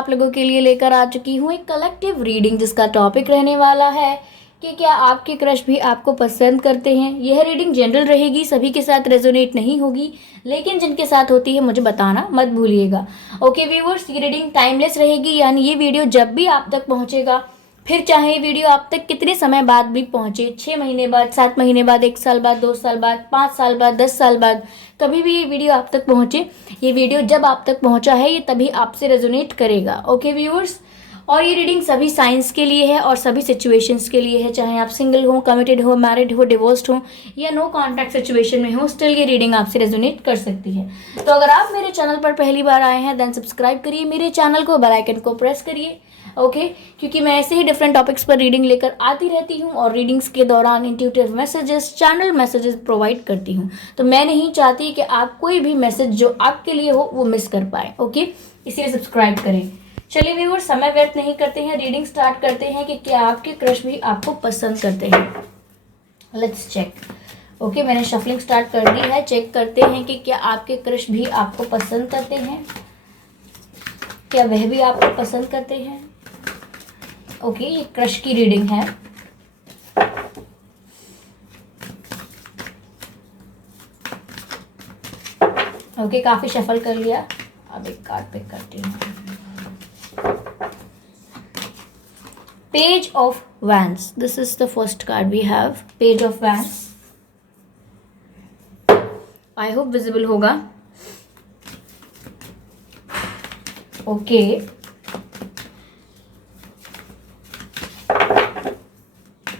आप लोगों के लिए लेकर आ चुकी हूँ एक कलेक्टिव रीडिंग, जिसका टॉपिक रहने वाला है कि क्या आपके क्रश भी आपको पसंद करते हैं। यह रीडिंग जनरल रहेगी, सभी के साथ रेजोनेट नहीं होगी, लेकिन जिनके साथ होती है मुझे बताना मत भूलिएगा। ओके व्यूअर्स, ये रीडिंग टाइमलेस रहेगी, यानी ये वीडियो जब भी आप तक पहुंचेगा, फिर चाहे वीडियो आप तक कितने समय बाद भी पहुंचे, 6 महीने बाद, 7 महीने बाद, 1 साल बाद, 2 साल बाद, 5 साल बाद, 10 साल बाद, कभी भी ये वीडियो आप तक पहुंचे, ये वीडियो जब आप तक पहुंचा है ये तभी आपसे रेजोनेट करेगा। ओके व्यूअर्स, और ये रीडिंग सभी साइंस के लिए है और सभी सिचुएशंस के लिए है, चाहे आप सिंगल हो, कमिटेड हो, मैरिड हो, डिवोर्स्ड हो या नो कॉन्टैक्ट सिचुएशन में हो, स्टिल ये रीडिंग आपसे रेजोनेट कर सकती है। तो अगर आप मेरे चैनल पर पहली बार आए हैं देन सब्सक्राइब करिए मेरे चैनल को, बेल आइकन को प्रेस करिए। ओके क्योंकि मैं ऐसे ही डिफरेंट टॉपिक्स पर रीडिंग लेकर आती रहती हूँ और रीडिंग्स के दौरान intuitive messages, channel messages provide करती हूँ। तो मैं नहीं चाहती कि आप कोई भी मैसेज जो आपके लिए हो वो मिस कर पाए। ओके, इसीलिए सब्सक्राइब करें। चलिए व्यूअर्स, समय व्यर्थ नहीं करते हैं, रीडिंग स्टार्ट करते हैं कि क्या आपके क्रश भी आपको पसंद करते हैं। Let's check. ओके, मैंने शफलिंग स्टार्ट कर दी है। चेक करते हैं कि क्या आपके क्रश भी आपको पसंद करते हैं, क्या वह भी आपको पसंद करते हैं। ओके, ये क्रश की रीडिंग है। ओके, काफी शफल कर लिया, अब एक कार्ड पिक करती हूँ। Page of wands, this is the first card we have, page of wands. I hope visible होगा। ओके,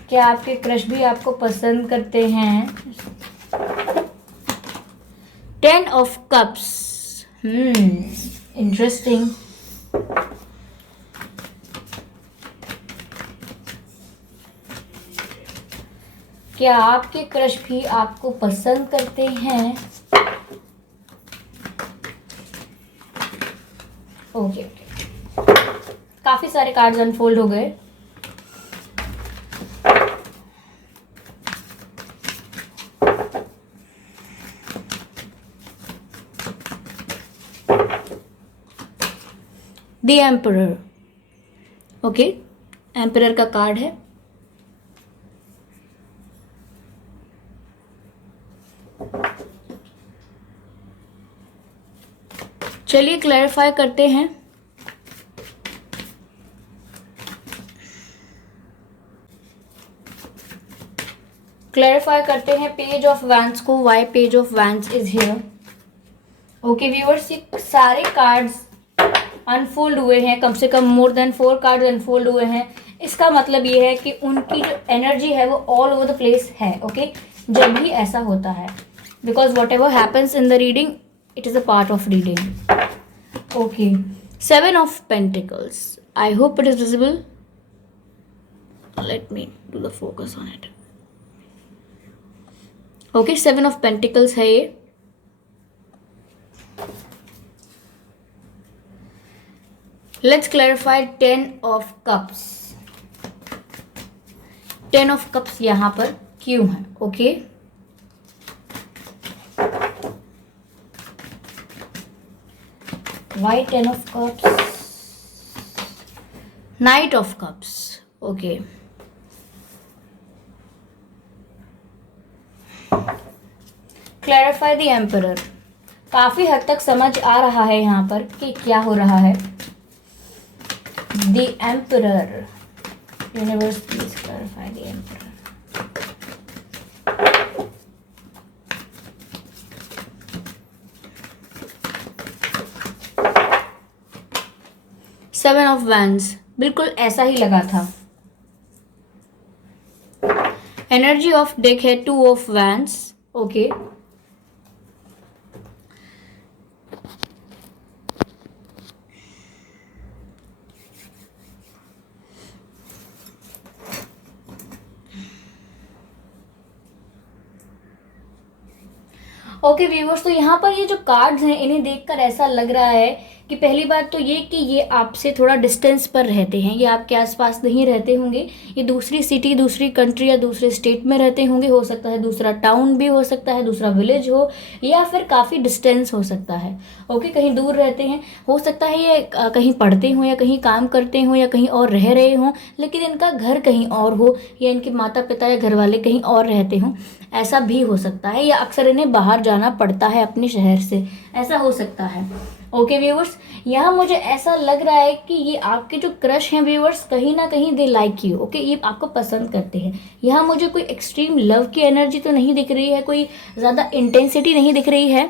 क्या आपके क्रश भी आपको पसंद करते हैं। 10 ऑफ कप्स, इंटरेस्टिंग। क्या आपके क्रश भी आपको पसंद करते हैं। ओके, काफी सारे कार्ड्स अनफोल्ड हो गए। The emperor. ओके, एम्परर का कार्ड है। चलिए क्लैरिफाई करते हैं। क्लैरिफाई करते हैं पेज ऑफ वैंड्स को, why page of wands is here. Okay viewers, ये सारे कार्ड्स अनफोल्ड हुए हैं, कम से कम मोर देन 4 कार्ड अनफोल्ड हुए हैं। इसका मतलब ये है कि उनकी जो एनर्जी है वो ऑल ओवर द प्लेस है। ओके, जब भी ऐसा होता है, because what ever happens in the reading it is a part of reading. Okay, 7 of pentacles, I hope it is visible, let me do the focus on it. Okay, 7 of pentacles है ये। Let's clarify 10 of cups. 10 of cups यहाँ पर क्यों है। Okay, why 10 of cups? Knight of cups. Okay, clarify the emperor। काफी हद तक समझ आ रहा है यहाँ पर कि क्या हो रहा है। The Emperor. Universe, please clarify the Emperor. Seven of Wands, बिल्कुल ऐसा ही लगा था। एनर्जी ऑफ डेक है 2 of Wands। Okay, okay viewers, तो यहाँ पर ये जो कार्ड्स हैं इन्हें देखकर ऐसा लग रहा है कि पहली बात तो ये कि ये आपसे थोड़ा डिस्टेंस पर रहते हैं, ये आपके आसपास नहीं रहते होंगे, ये दूसरी सिटी, दूसरी कंट्री या दूसरे स्टेट में रहते होंगे, हो सकता है दूसरा टाउन भी हो सकता है, दूसरा विलेज हो, या फिर काफ़ी डिस्टेंस हो सकता है। ओके, कहीं दूर रहते हैं, हो सकता है ये कहीं पढ़ते हों या कहीं काम करते हों या कहीं और रह रहे हों, लेकिन इनका घर कहीं और हो या इनके माता पिता या घर वाले कहीं और रहते हों, ऐसा भी हो सकता है। या अक्सर इन्हें बाहर जाना पड़ता है अपने शहर से, ऐसा हो सकता है। ओके व्यूअर्स, यहाँ मुझे ऐसा लग रहा है कि ये आपके जो क्रश हैं व्यूअर्स, कहीं ना कहीं दे लाइक यू। ओके, ये आपको पसंद करते हैं। यहाँ मुझे कोई एक्सट्रीम लव की एनर्जी तो नहीं दिख रही है, कोई ज़्यादा इंटेंसिटी नहीं दिख रही है।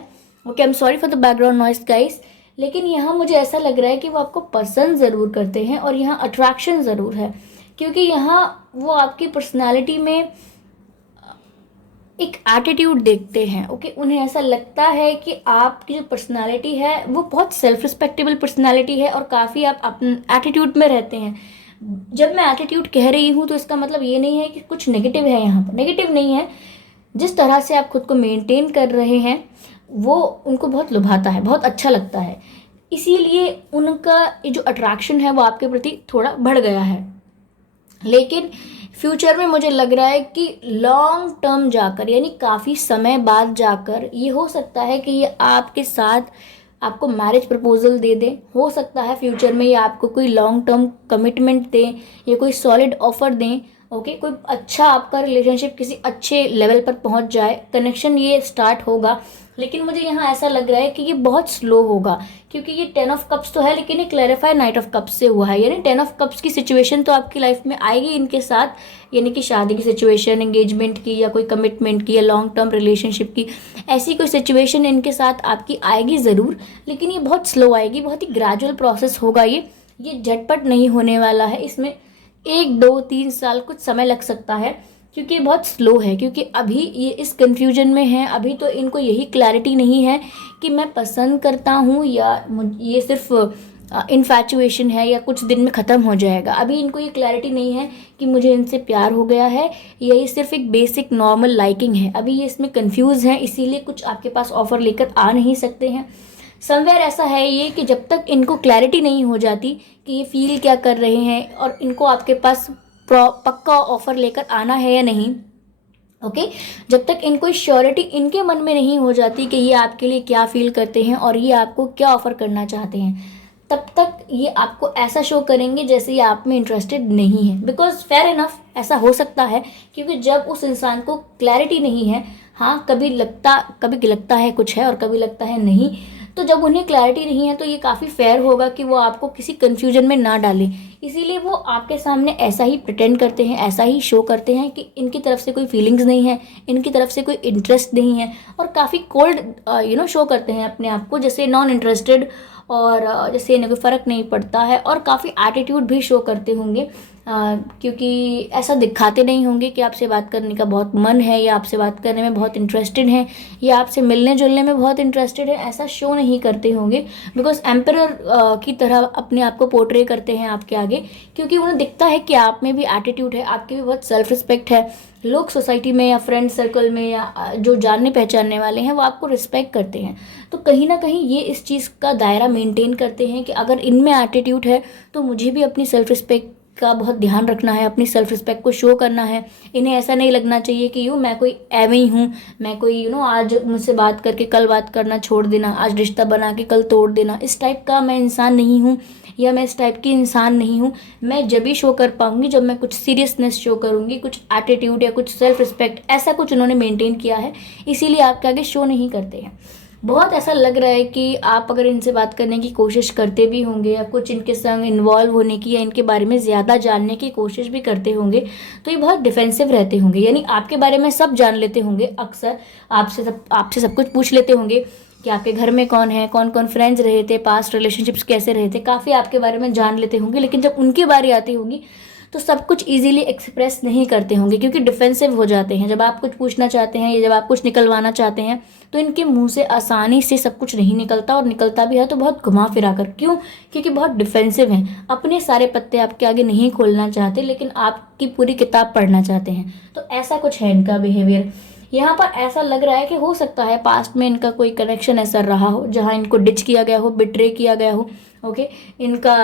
Okay, I am sorry for the background noise guys, लेकिन यहाँ मुझे ऐसा लग रहा है कि वो आपको पसंद ज़रूर करते हैं और यहाँ अट्रैक्शन ज़रूर है, क्योंकि यहाँ वो आपकी पर्सनैलिटी में एक एटीट्यूड देखते हैं। ओके, उन्हें ऐसा लगता है कि आपकी जो पर्सनालिटी है वो बहुत सेल्फ रिस्पेक्टेबल पर्सनालिटी है और काफ़ी आप अपने एटीट्यूड में रहते हैं। जब मैं एटीट्यूड कह रही हूँ तो इसका मतलब ये नहीं है कि कुछ नेगेटिव है, यहाँ पर नेगेटिव नहीं है। जिस तरह से आप खुद को मेंटेन कर रहे हैं वो उनको बहुत लुभाता है, बहुत अच्छा लगता है, इसीलिए उनका ये जो अट्रैक्शन है वो आपके प्रति थोड़ा बढ़ गया है। लेकिन फ्यूचर में मुझे लग रहा है कि लॉन्ग टर्म जाकर, यानी काफ़ी समय बाद जाकर, ये हो सकता है कि ये आपके साथ आपको मैरिज प्रपोजल दे दें। हो सकता है फ्यूचर में ये आपको कोई लॉन्ग टर्म कमिटमेंट दें या कोई सॉलिड ऑफर दें। ओके, कोई अच्छा आपका रिलेशनशिप किसी अच्छे लेवल पर पहुंच जाए, कनेक्शन ये स्टार्ट होगा। लेकिन मुझे यहाँ ऐसा लग रहा है कि ये बहुत स्लो होगा, क्योंकि ये 10 ऑफ कप्स तो है लेकिन ये क्लैरिफाई नाइट ऑफ कप्स से हुआ है। यानी 10 ऑफ कप्स की सिचुएशन तो आपकी लाइफ में आएगी इनके साथ, यानी कि शादी की सिचुएशन, एंगेजमेंट की या कोई कमिटमेंट की या लॉन्ग टर्म रिलेशनशिप की, ऐसी कोई सिचुएशन इनके साथ आपकी आएगी ज़रूर, लेकिन ये बहुत स्लो आएगी, बहुत ही ग्रेजुअल प्रोसेस होगा। ये झटपट नहीं होने वाला है, इसमें 1 2 3 साल कुछ समय लग सकता है, क्योंकि ये बहुत स्लो है, क्योंकि अभी ये इस कन्फ्यूजन में है। अभी तो इनको यही क्लैरिटी नहीं है कि मैं पसंद करता हूँ या ये सिर्फ इन्फैचुएशन है या कुछ दिन में ख़त्म हो जाएगा। अभी इनको ये क्लैरिटी नहीं है कि मुझे इनसे प्यार हो गया है या ये सिर्फ एक बेसिक नॉर्मल लाइकिंग है। अभी ये इसमें कंफ्यूज है, इसीलिए कुछ आपके पास ऑफ़र लेकर आ नहीं सकते हैं। समवेयर ऐसा है ये कि जब तक इनको क्लैरिटी नहीं हो जाती कि ये फील क्या कर रहे हैं और इनको आपके पास पक्का ऑफर लेकर आना है या नहीं, ओके, जब तक इनको श्योरिटी इनके मन में नहीं हो जाती कि ये आपके लिए क्या फील करते हैं और ये आपको क्या ऑफर करना चाहते हैं, तब तक ये आपको ऐसा शो करेंगे जैसे ये आप में इंटरेस्टेड नहीं है। बिकॉज फेयर इनफ ऐसा हो सकता है, क्योंकि जब उस इंसान को क्लैरिटी नहीं है, हाँ कभी लगता है कुछ है और कभी लगता है नहीं, तो जब उन्हें क्लैरिटी नहीं है तो ये काफ़ी फेयर होगा कि वो आपको किसी कन्फ्यूजन में ना डालें। इसीलिए वो आपके सामने ऐसा ही प्रिटेंड करते हैं, ऐसा ही शो करते हैं कि इनकी तरफ से कोई फीलिंग्स नहीं है, इनकी तरफ से कोई इंटरेस्ट नहीं है, और काफ़ी कोल्ड शो करते हैं अपने आप को, जैसे नॉन इंटरेस्टेड, और जैसे इन्हें कोई फ़र्क नहीं पड़ता है, और काफ़ी एटीट्यूड भी शो करते होंगे, क्योंकि ऐसा दिखाते नहीं होंगे कि आपसे बात करने का बहुत मन है या आपसे बात करने में बहुत इंटरेस्टेड हैं या आपसे मिलने जुलने में बहुत इंटरेस्टेड है, ऐसा शो नहीं करते होंगे। बिकॉज एम्परर की तरह अपने आप को पोर्ट्रे करते हैं आपके आगे, क्योंकि उन्हें दिखता है कि आप में भी एटीट्यूड है, आपकी भी बहुत सेल्फ रिस्पेक्ट है। लोग सोसाइटी में या फ्रेंड सर्कल में या जो जानने पहचानने वाले हैं वो आपको रिस्पेक्ट करते हैं, तो कहीं ना कहीं ये इस चीज़ का दायरा मेंटेन करते हैं कि अगर इनमें एटीट्यूड है तो मुझे भी अपनी सेल्फ रिस्पेक्ट का बहुत ध्यान रखना है, अपनी सेल्फ रिस्पेक्ट को शो करना है। इन्हें ऐसा नहीं लगना चाहिए कि मैं कोई एवं ही हूँ, मैं कोई आज मुझसे बात करके कल बात करना छोड़ देना, आज रिश्ता बना के कल तोड़ देना, इस टाइप का मैं इंसान नहीं हूँ या मैं इस टाइप की इंसान नहीं हूँ। मैं जब भी शो कर पाऊँगी जब मैं कुछ सीरियसनेस शो करूँगी, कुछ एटीट्यूड या कुछ सेल्फ रिस्पेक्ट, ऐसा कुछ उन्होंने मेंटेन किया है, इसीलिए आपके आगे शो नहीं करते हैं। बहुत ऐसा लग रहा है कि आप अगर इनसे बात करने की कोशिश करते भी होंगे या कुछ इनके संग इन्वॉल्व होने की या इनके बारे में ज़्यादा जानने की कोशिश भी करते होंगे, तो ये बहुत डिफेंसिव रहते होंगे, यानी आपके बारे में सब जान लेते होंगे। अक्सर आपसे सब कुछ पूछ लेते होंगे कि आपके घर में कौन है, कौन कौन फ्रेंड्स रहे थे, पास्ट रिलेशनशिप्स कैसे रहे थे, काफ़ी आपके बारे में जान लेते होंगे। लेकिन जब उनकी बारी आती होगी तो सब कुछ इजीली एक्सप्रेस नहीं करते होंगे, क्योंकि डिफेंसिव हो जाते हैं। जब आप कुछ पूछना चाहते हैं या जब आप कुछ निकलवाना चाहते हैं तो इनके मुंह से आसानी से सब कुछ नहीं निकलता, और निकलता भी है तो बहुत घुमा फिरा कर। क्यों? क्योंकि बहुत डिफेंसिव हैं, अपने सारे पत्ते आपके आगे नहीं खोलना चाहते, लेकिन आपकी पूरी किताब पढ़ना चाहते हैं। तो ऐसा कुछ है इनका बिहेवियर। यहाँ पर ऐसा लग रहा है कि हो सकता है पास्ट में इनका कोई कनेक्शन ऐसा रहा हो जहाँ इनको डिच किया गया हो, बिट्रे किया गया हो। ओके, इनका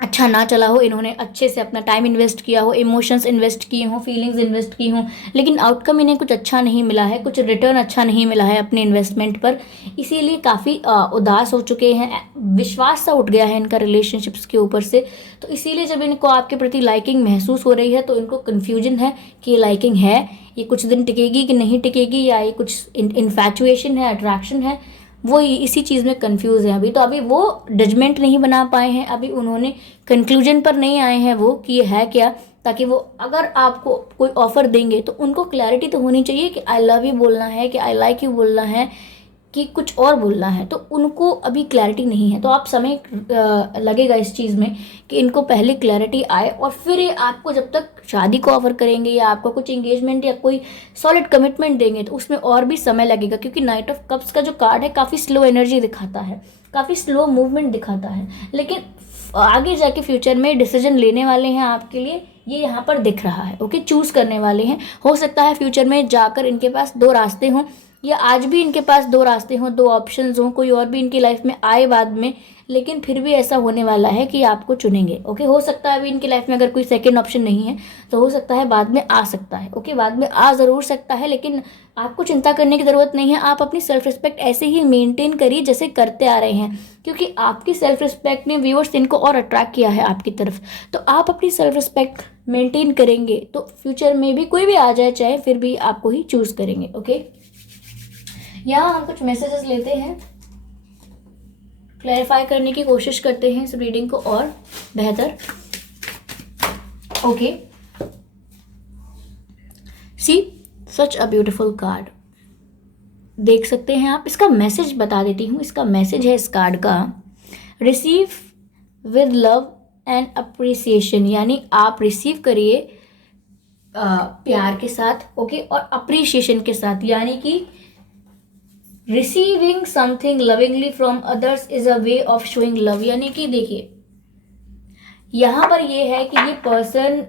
अच्छा ना चला हो, इन्होंने अच्छे से अपना टाइम इन्वेस्ट किया हो, इमोशंस इन्वेस्ट किए हों, फीलिंग्स इन्वेस्ट की हों, लेकिन आउटकम इन्हें कुछ अच्छा नहीं मिला है, कुछ रिटर्न अच्छा नहीं मिला है अपने इन्वेस्टमेंट पर, इसीलिए काफ़ी उदास हो चुके हैं। विश्वास सा उठ गया है इनका रिलेशनशिप्स के ऊपर से। तो इसीलिए जब इनको आपके प्रति लाइकिंग महसूस हो रही है तो इनको कन्फ्यूजन है कि ये लाइकिंग है, ये कुछ दिन टिकेगी कि नहीं टिकेगी, या ये कुछ इन्फैचुएशन है, अट्रैक्शन है, वो इसी चीज़ में कंफ्यूज है अभी। तो अभी वो जजमेंट नहीं बना पाए हैं, अभी उन्होंने कंक्लूजन पर नहीं आए हैं वो कि ये है क्या, ताकि वो अगर आपको कोई ऑफर देंगे तो उनको क्लैरिटी तो होनी चाहिए कि आई लव यू बोलना है, कि आई लाइक यू बोलना है, कि कुछ और बोलना है। तो उनको अभी क्लैरिटी नहीं है, तो आप समय लगेगा इस चीज़ में कि इनको पहले क्लैरिटी आए, और फिर ये आपको जब तक शादी को ऑफर करेंगे या आपको कुछ एंगेजमेंट या कोई सॉलिड कमिटमेंट देंगे तो उसमें और भी समय लगेगा, क्योंकि नाइट ऑफ कप्स का जो कार्ड है काफ़ी स्लो एनर्जी दिखाता है, काफ़ी स्लो मूवमेंट दिखाता है, लेकिन आगे जाके फ्यूचर में डिसीजन लेने वाले हैं आपके लिए, ये यहाँ पर दिख रहा है। ओके, चूज़ करने वाले हैं। हो सकता है फ्यूचर में जाकर इनके पास दो रास्ते हों, या आज भी इनके पास दो रास्ते हों, दो ऑप्शंस हों, कोई और भी इनकी लाइफ में आए बाद में, लेकिन फिर भी ऐसा होने वाला है कि आपको चुनेंगे। ओके, हो सकता है अभी इनकी लाइफ में अगर कोई सेकंड ऑप्शन नहीं है तो हो सकता है बाद में आ सकता है। ओके, बाद में आ ज़रूर सकता है, लेकिन आपको चिंता करने की ज़रूरत नहीं है। आप अपनी सेल्फ रिस्पेक्ट ऐसे ही मेंटेन करिए जैसे करते आ रहे हैं, क्योंकि आपकी सेल्फ रिस्पेक्ट ने व्यूअर्स इनको और अट्रैक्ट किया है आपकी तरफ। तो आप अपनी सेल्फ रिस्पेक्ट मेंटेन करेंगे तो फ्यूचर में भी कोई भी आ जाए चाहे, फिर भी आपको ही चूज़ करेंगे। ओके, यहाँ हम कुछ मैसेजेस लेते हैं, क्लैरिफाई करने की कोशिश करते हैं इस रीडिंग को और बेहतर। Okay, see such a beautiful card, देख सकते हैं आप। इसका मैसेज बता देती हूँ, इसका मैसेज है इस कार्ड का, receive with love and appreciation, यानी आप रिसीव करिए प्यार के साथ, ओके, और अप्रिसिएशन के साथ, यानी कि receiving something lovingly from others is a way of showing love. यानी कि देखिए यहाँ पर ये है कि ये पर्सन,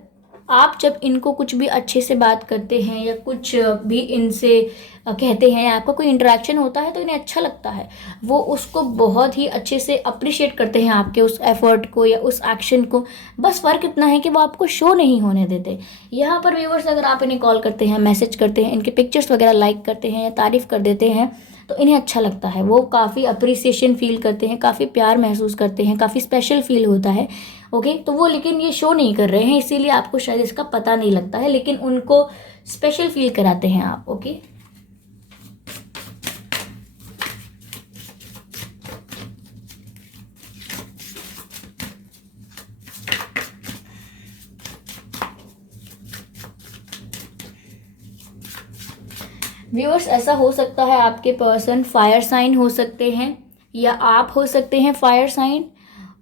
आप जब इनको कुछ भी अच्छे से बात करते हैं या कुछ भी इनसे कहते हैं, आपका कोई इंटरेक्शन होता है तो इन्हें अच्छा लगता है, वो उसको बहुत ही अच्छे से अप्रिशिएट करते हैं आपके उस एफर्ट को या उस एक्शन को। बस फ़र्क इतना है कि वो आपको शो नहीं होने देते। यहाँ पर व्यूअर्स, अगर आप इन्हें कॉल करते हैं, मैसेज करते हैं, इनके पिक्चर्स वगैरह लाइक करते हैं या तारीफ़ कर देते हैं तो इन्हें अच्छा लगता है, वो काफ़ी अप्रिसिएशन फील करते हैं, काफ़ी प्यार महसूस करते हैं, काफ़ी स्पेशल फील होता है। ओके, तो वो लेकिन ये शो नहीं कर रहे हैं, इसीलिए आपको शायद इसका पता नहीं लगता है, लेकिन उनको स्पेशल फील कराते हैं आप। ओके, व्यूअर्स, ऐसा हो सकता है आपके पर्सन फायर साइन हो सकते हैं या आप हो सकते हैं फायर साइन,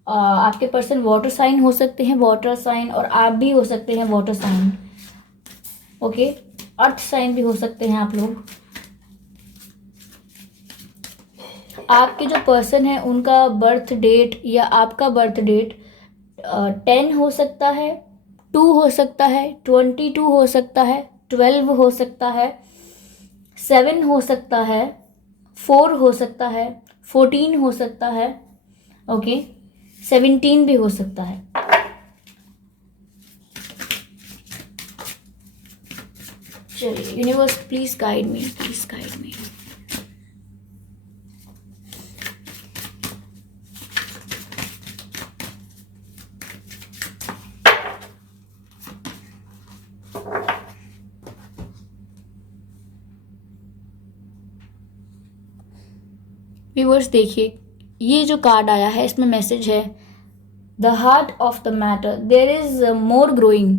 आपके पर्सन वाटर साइन हो सकते हैं, वाटर साइन, और आप भी हो सकते हैं water sign. Okay, earth sign भी हो सकते हैं आप लोग। आपके जो पर्सन है उनका बर्थ डेट या आपका बर्थ डेट 10 हो सकता है, 2 हो सकता है, 22 हो सकता है, 12 हो सकता है, 7 हो सकता है, 4 हो सकता है, 14 हो सकता है, ओके, 17 भी हो सकता है। चलिए universe, please guide me, please guide me. Viewers देखिए, ये जो कार्ड आया है इसमें मैसेज है the heart of the matter, there is more growing.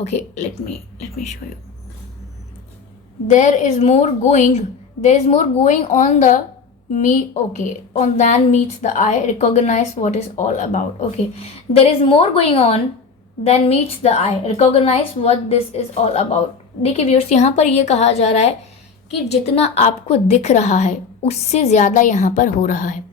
Okay, let me show you. there is more going on the me, okay, on than meets the eye, recognize what is all about। okay, there is more going on than meets the eye, recognize what this is all about। देखिए viewers, यहाँ पर ये कहा जा रहा है कि जितना आपको दिख रहा है उससे ज़्यादा यहाँ पर हो रहा है।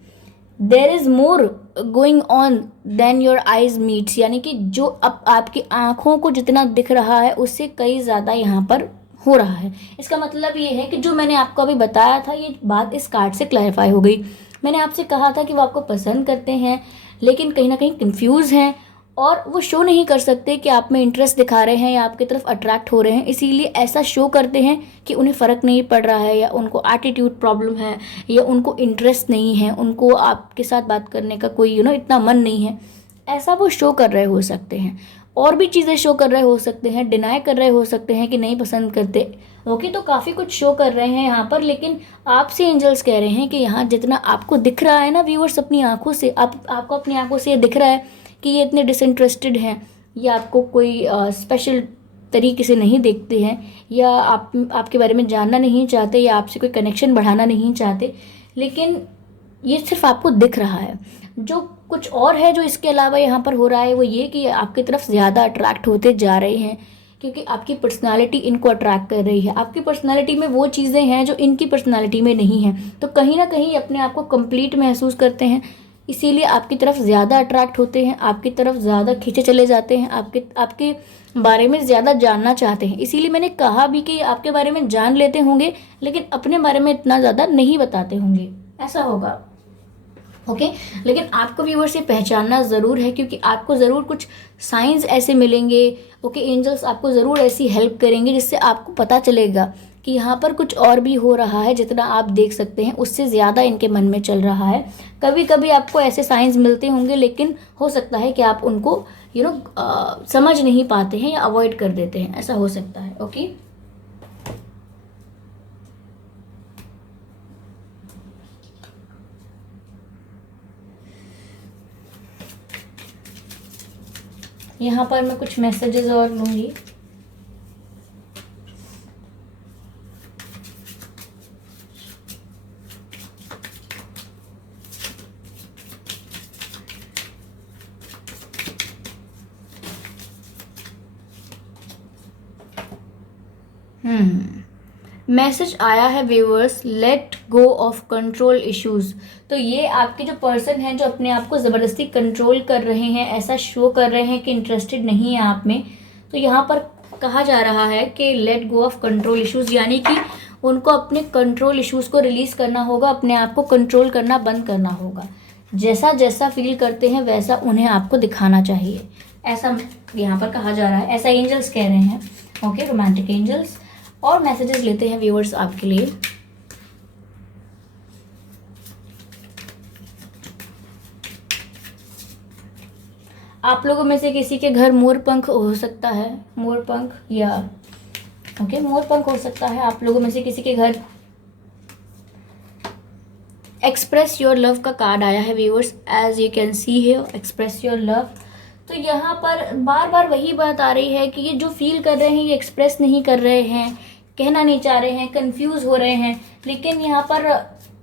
There is more going on than your eyes meets, यानी कि जो अब आपकी आँखों को जितना दिख रहा है उससे कई ज़्यादा यहाँ पर हो रहा है। इसका मतलब ये है कि जो मैंने आपको अभी बताया था ये बात इस कार्ड से क्लैरिफाई हो गई। मैंने आपसे कहा था कि वो आपको पसंद करते हैं लेकिन कहीं ना कहीं कंफ्यूज हैं और वो शो नहीं कर सकते कि आप में इंटरेस्ट दिखा रहे हैं या आपकी तरफ अट्रैक्ट हो रहे हैं, इसीलिए ऐसा शो करते हैं कि उन्हें फ़र्क नहीं पड़ रहा है या उनको एटीट्यूड प्रॉब्लम है या उनको इंटरेस्ट नहीं है, उनको आपके साथ बात करने का कोई इतना मन नहीं है। ऐसा वो शो कर रहे हो सकते हैं। और भी चीज़ें शो कर रहे हो सकते हैं, डिनाई कर रहे हो सकते हैं कि नहीं पसंद करते। ओके, तो काफ़ी कुछ शो कर रहे हैं यहाँ पर, लेकिन आपसे एंजल्स कह रहे हैं कि यहाँ जितना आपको दिख रहा है ना व्यूअर्स, अपनी आंखों से आपको अपनी आंखों से ये दिख रहा है कि ये इतने डिसइंटरेस्टेड हैं या आपको कोई स्पेशल तरीके से नहीं देखते हैं या आपके बारे में जानना नहीं चाहते या आपसे कोई कनेक्शन बढ़ाना नहीं चाहते, लेकिन ये सिर्फ आपको दिख रहा है। जो कुछ और है जो इसके अलावा यहाँ पर हो रहा है वो ये कि आपकी तरफ ज़्यादा अट्रैक्ट होते जा रहे हैं क्योंकि आपकी पर्सनालिटी इनको अट्रैक्ट कर रही है। आपकी पर्सनालिटी में वो चीज़ें हैं जो इनकी पर्सनालिटी में नहीं है, तो कहीं ना कहीं अपने आप को कंप्लीट महसूस करते हैं, इसीलिए आपकी तरफ ज़्यादा अट्रैक्ट होते हैं, आपकी तरफ ज़्यादा खींचे चले जाते हैं, आपके बारे में ज़्यादा जानना चाहते हैं। इसीलिए मैंने कहा भी कि आपके बारे में जान लेते होंगे लेकिन अपने बारे में इतना ज़्यादा नहीं बताते होंगे, ऐसा होगा। ओके, लेकिन आपको व्यूअर्स ये पहचानना ज़रूर है क्योंकि आपको ज़रूर कुछ साइंस ऐसे मिलेंगे। ओके, एंजल्स आपको ज़रूर ऐसी हेल्प करेंगे जिससे आपको पता चलेगा कि यहाँ पर कुछ और भी हो रहा है, जितना आप देख सकते हैं उससे ज़्यादा इनके मन में चल रहा है। कभी कभी आपको ऐसे साइंस मिलते होंगे लेकिन हो सकता है कि आप उनको समझ नहीं पाते हैं या अवॉइड कर देते हैं, ऐसा हो सकता है। ओके, यहाँ पर मैं कुछ मैसेजेस और लूँगी। मैसेज आया है viewers, let go of control issues. तो ये आपके जो पर्सन हैं जो अपने आप को ज़बरदस्ती कंट्रोल कर रहे हैं, ऐसा शो कर रहे हैं कि इंटरेस्टेड नहीं है आप में, तो यहाँ पर कहा जा रहा है कि let go of control issues, यानी कि उनको अपने कंट्रोल इश्यूज को रिलीज़ करना होगा, अपने आप को कंट्रोल करना बंद करना होगा। जैसा जैसा फील करते हैं वैसा उन्हें आपको दिखाना चाहिए, ऐसा यहाँ पर कहा जा रहा है, ऐसा एंजल्स कह रहे हैं। Okay, romantic angels. और मैसेजेस लेते हैं व्यूअर्स आपके लिए। आप लोगों में से किसी के घर मोरपंख हो सकता है, मोरपंख या मोरपंख हो सकता है आप लोगों में से किसी के घर। एक्सप्रेस योर लव का कार्ड आया है viewers, as you can see here, express your love. तो यहाँ पर बार बार वही बात आ रही है कि ये जो फील कर रहे हैं ये एक्सप्रेस नहीं कर रहे हैं, कहना नहीं चाह रहे हैं, कंफ्यूज हो रहे हैं, लेकिन यहाँ पर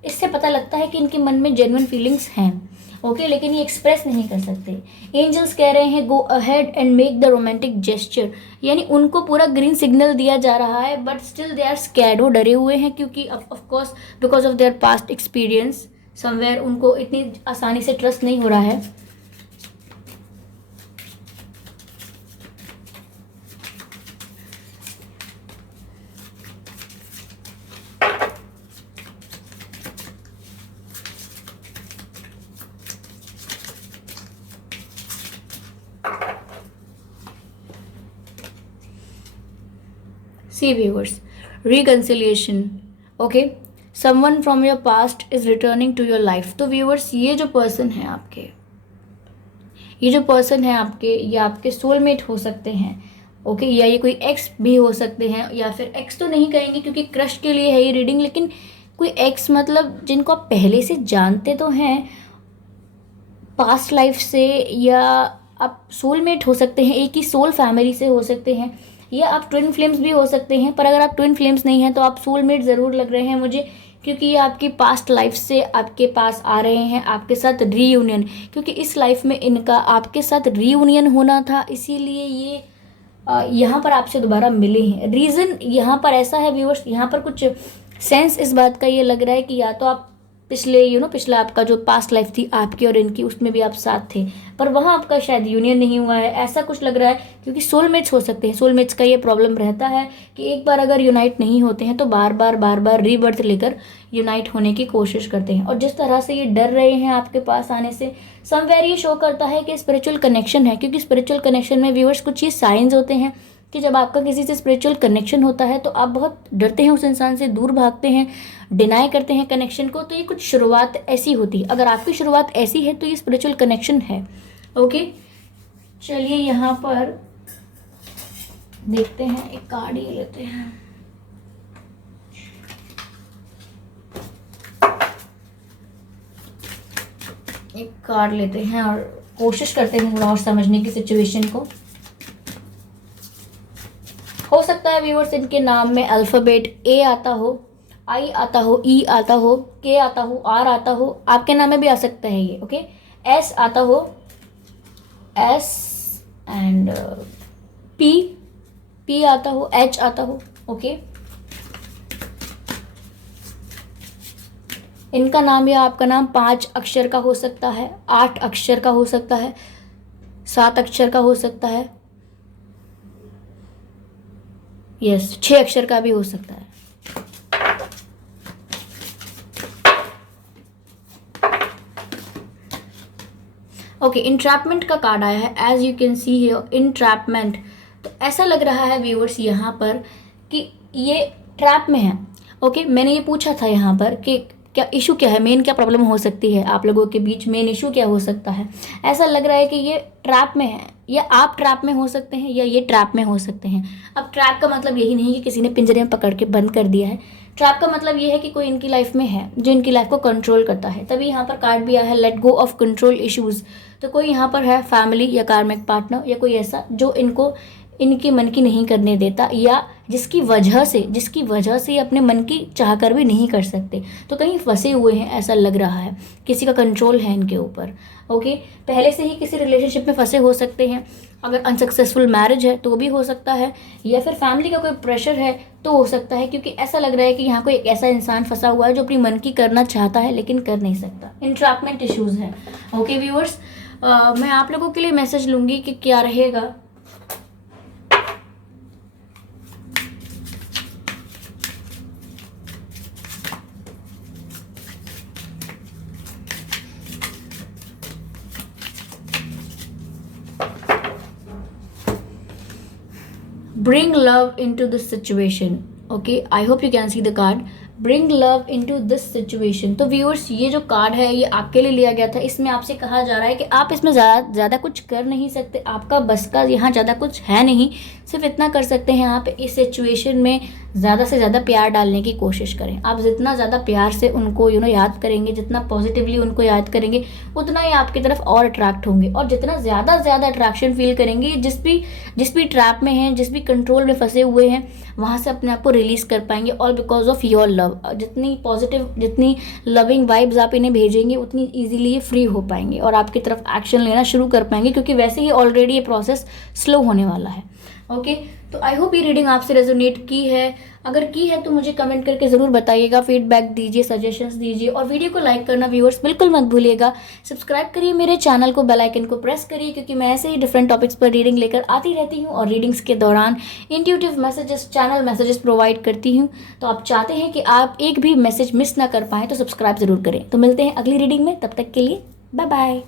इससे पता लगता है कि इनके मन में जेन्युइन फीलिंग्स हैं। ओके, लेकिन ये एक्सप्रेस नहीं कर सकते। एंजल्स कह रहे हैं go ahead and make the romantic gesture, यानी उनको पूरा ग्रीन सिग्नल दिया जा रहा है but still they are scared, वो डरे हुए हैं क्योंकि of course because of their past experience somewhere उनको इतनी आसानी से ट्रस्ट नहीं हो रहा है। See viewers, reconciliation. Okay, someone from your past is returning to your life. तो viewers, ये जो पर्सन है आपके, ये आपके सोलमेट हो सकते हैं। ओके, या ये कोई एक्स भी हो सकते हैं, या फिर एक्स तो नहीं कहेंगे क्योंकि क्रश के लिए है ये रीडिंग, लेकिन कोई एक्स मतलब जिनको आप पहले से जानते तो हैं पास्ट लाइफ से, या आप सोलमेट हो सकते हैं, एक ही सोल फैमिली से हो सकते हैं, या आप ट्विन फ्लेम्स भी हो सकते हैं। पर अगर आप ट्विन फ्लेम्स नहीं हैं तो आप सोलमेट ज़रूर लग रहे हैं मुझे, क्योंकि ये आपकी पास्ट लाइफ से आपके पास आ रहे हैं, आपके साथ रीयूनियन, क्योंकि इस लाइफ में इनका आपके साथ रीयूनियन होना था, इसीलिए ये यहाँ पर आपसे दोबारा मिले हैं। रीज़न यहाँ पर ऐसा है व्यूअर्स, यहाँ पर कुछ सेंस इस बात का ये लग रहा है कि या तो आप पिछले पिछला आपका जो पास्ट लाइफ थी आपकी और इनकी, उसमें भी आप साथ थे, पर वहाँ आपका शायद यूनियन नहीं हुआ है, ऐसा कुछ लग रहा है। क्योंकि सोलमेट्स हो सकते हैं, सोलमेट्स का ये प्रॉब्लम रहता है कि एक बार अगर यूनाइट नहीं होते हैं तो बार बार रीबर्थ लेकर यूनाइट होने की कोशिश करते हैं। और जिस तरह से ये डर रहे हैं आपके पास आने से, समवेयर ये शो करता है कि स्पिरिचुअल कनेक्शन है। क्योंकि स्पिरिचुअल कनेक्शन में व्यूअर्स कुछ ये साइंस होते हैं कि जब आपका किसी से स्पिरिचुअल कनेक्शन होता है तो आप बहुत डरते हैं उस इंसान से, दूर भागते हैं, डिनाई करते हैं कनेक्शन को। तो ये कुछ शुरुआत ऐसी होती है। अगर आपकी शुरुआत ऐसी है तो ये स्पिरिचुअल कनेक्शन है। ओके, चलिए यहाँ पर देखते हैं, एक कार्ड ये लेते हैं। एक कार्ड लेते हैं और कोशिश करते हैं थोड़ा और समझने की सिचुएशन को। हो सकता है व्यूअर्स इनके नाम में अल्फ़ाबेट ए आता हो, आई आता हो, ई आता हो, के आता हो, आर आता हो। आपके नाम में भी आ सकता है ये। ओके, एस आता हो, एस एंड पी आता हो, एच आता हो। ओके, इनका नाम या आपका नाम 5 अक्षर का हो सकता है, 8 अक्षर का हो सकता है, 7 अक्षर का हो सकता है, यस 6 अक्षर का भी हो सकता है। ओके, इंट्रैपमेंट का कार्ड आया है, as you can see here entrapment. तो ऐसा लग रहा है व्यूअर्स यहाँ पर कि ये ट्रैप में है। ओके, मैंने ये पूछा था यहाँ पर कि क्या इशू क्या है, मेन क्या प्रॉब्लम हो सकती है आप लोगों के बीच, मेन इशू क्या हो सकता है। ऐसा लग रहा है कि ये ट्रैप में है, या आप ट्रैप में हो सकते हैं या ये ट्रैप में हो सकते हैं। अब ट्रैप का मतलब यही नहीं कि किसी ने पिंजरे में पकड़ के बंद कर दिया है। ट्रैप का मतलब ये है कि कोई इनकी लाइफ में है जो इनकी लाइफ को कंट्रोल करता है। तभी यहाँ पर कार्ड भी आया है let go of control issues. तो कोई यहाँ पर है फैमिली या कार्मिक पार्टनर या कोई ऐसा जो इनको इनके मन की नहीं करने देता, या जिसकी वजह से अपने मन की चाह कर भी नहीं कर सकते। तो कहीं फंसे हुए हैं ऐसा लग रहा है, किसी का कंट्रोल है इनके ऊपर। ओके, पहले से ही किसी रिलेशनशिप में फंसे हो सकते हैं। अगर अनसक्सेसफुल मैरिज है तो भी हो सकता है, या फिर फैमिली का कोई प्रेशर है तो हो सकता है। क्योंकि ऐसा लग रहा है कि यहाँ कोई एक ऐसा इंसान फंसा हुआ है जो अपनी मन की करना चाहता है लेकिन कर नहीं सकता। इंट्रैपमेंट इश्यूज है। ओके व्यूअर्स, मैं आप लोगों के लिए मैसेज लूँगी कि क्या रहेगा। Bring love into this situation. Okay, I hope you can see the card. Bring love into this situation. तो व्यूअर्स ये जो कार्ड है ये आपके लिए लिया गया था। इसमें आपसे कहा जा रहा है कि आप इसमें ज़्यादा कुछ कर नहीं सकते, आपका बस का यहाँ ज़्यादा कुछ है नहीं। सिर्फ इतना कर सकते हैं आप इस सिचुएशन में ज़्यादा से ज़्यादा प्यार डालने की कोशिश करें। आप जितना ज़्यादा प्यार से उनको याद करेंगे, जितना पॉजिटिवली उनको याद करेंगे, उतना ही आपकी तरफ और अट्रैक्ट होंगे। और जितना ज़्यादा अट्रैक्शन फील करेंगे, जिस भी ट्रैप में हैं, जिस भी कंट्रोल में फंसे हुए हैं, वहाँ से अपने आप को रिलीज़ कर पाएंगे। All because of your love. जितनी पॉजिटिव, जितनी लविंग वाइब्स आप इन्हें भेजेंगे उतनी ईजिली ये फ्री हो पाएंगे और आपकी तरफ एक्शन लेना शुरू कर पाएंगे। क्योंकि वैसे ही ऑलरेडी ये प्रोसेस स्लो होने वाला है। ओके, तो आई होप ये रीडिंग आपसे रेजोनेट की है। अगर की है तो मुझे कमेंट करके ज़रूर बताइएगा, फीडबैक दीजिए, सजेशंस दीजिए, और वीडियो को लाइक करना व्यूअर्स बिल्कुल मत भूलिएगा। सब्सक्राइब करिए मेरे चैनल को, बेल आइकन को प्रेस करिए, क्योंकि मैं ऐसे ही डिफरेंट टॉपिक्स पर रीडिंग लेकर आती रहती हूँ और रीडिंग्स के दौरान intuitive messages, channel messages provide करती हूँ। तो आप चाहते हैं कि आप एक भी मैसेज मिस ना कर पाएँ तो सब्सक्राइब ज़रूर करें। तो मिलते हैं अगली रीडिंग में, तब तक के लिए बाय बाय।